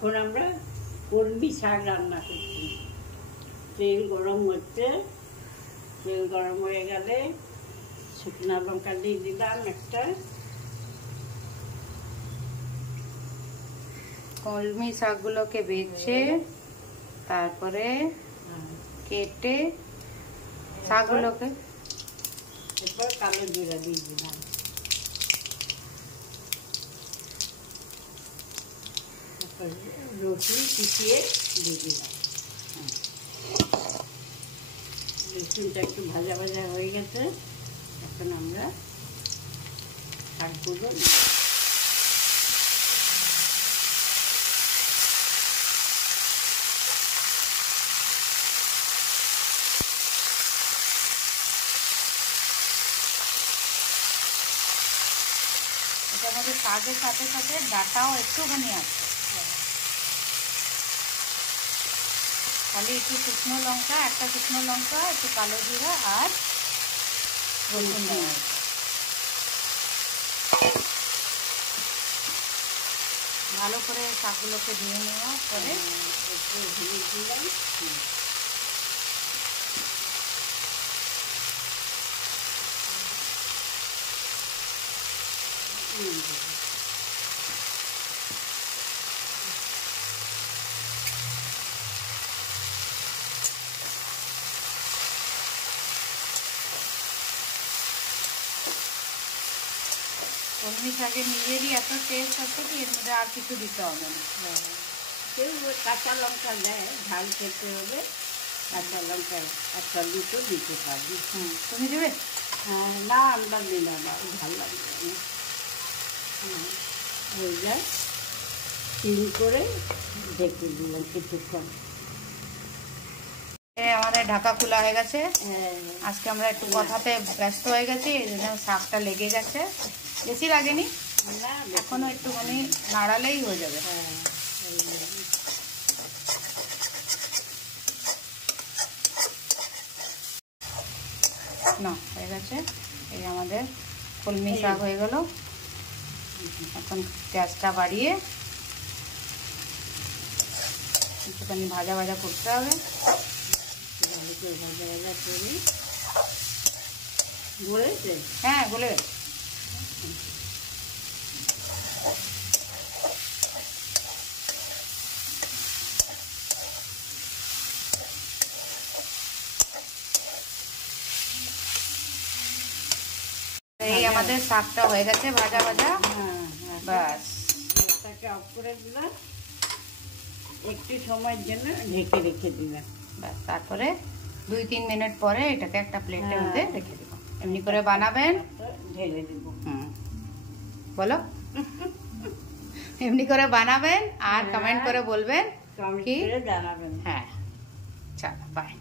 তখন আমরা কলমি শাক রান্না করছি। তেল গরম হচ্ছে, তেল গরম হয়ে গেলে শুকনো লঙ্কা দিয়ে দিলাম একটা। কলমি শাকগুলোকে বেছে তারপরে কেটে শাকগুলোকে এরপর কালো জিরা দিয়ে দিলাম। তারপর রসুন কুচিয়ে দিয়ে দিলাম। রসুনটা একটু ভাজা ভাজা হয়ে গেছে, এখন আমরা শাকগুলো এটার মধ্যে শাকের সাথে সাথে ডাটাও একটুখানি আছে, খালি একটু শুকনো লঙ্কা, একটা শুকনো লঙ্কা, একটু কালো জিরা আর রসুন দেওয়া আছে। ভালো করে শাকগুলোকে ধুয়ে নেওয়ার পরে ধুয়ে দিলাম। কলমি শাকের নিজেরই এত টেস্ট আছে কি এর মধ্যে আর কিছু দিতে হবে না। কেউ কাঁচা লঙ্কা দেয়, ঝাল খেতে হলে কাঁচা লঙ্কা একটা দুটো দিতে পারবি। তুমি দেবে? হ্যাঁ, না আমরা দিলাম, আর ভালো লাগবে না। হয়ে যায়, চিনি করে ঢেকে দিলাম কিছুক্ষণ। আমাদের ঢাকা খোলা হয়ে গেছে। আজকে আমরা একটু কথাতে ব্যস্ত হয়ে গেছি, এই জন্য শাকটা লেগে গেছে। বেশি লাগেনি, এখনো একটুখানি নাড়ালেই হয়ে যাবে। না, হয়ে গেছে। এই আমাদের কলমি শাক হয়ে গেল। এখন গ্যাসটা বাড়িয়ে একটুখানি ভাজা ভাজা করতে হবে। ভাজা ভাজা করে গলেছে? হ্যাঁ, গলে গেছে। এই আমাদের শাকটা হয়ে গেছে ভাজা ভাজা। ব্যাস, গ্যাসটাকে অফ করে দিলাম, একটু সময়ের জন্য ঢেকে রেখে দিলাম। ব্যাস, তারপরে 2-3 মিনিট পরে এটাকে একটা প্লেটের মধ্যে রেখে দেবো। এমনি করে বানাবেন, ঢেলে দিব। বলো। এমনি করে বানাবেন আর কমেন্ট করে বলবেন কমেন্ট কি করে জানাবেন। হ্যাঁ, চলো বাই।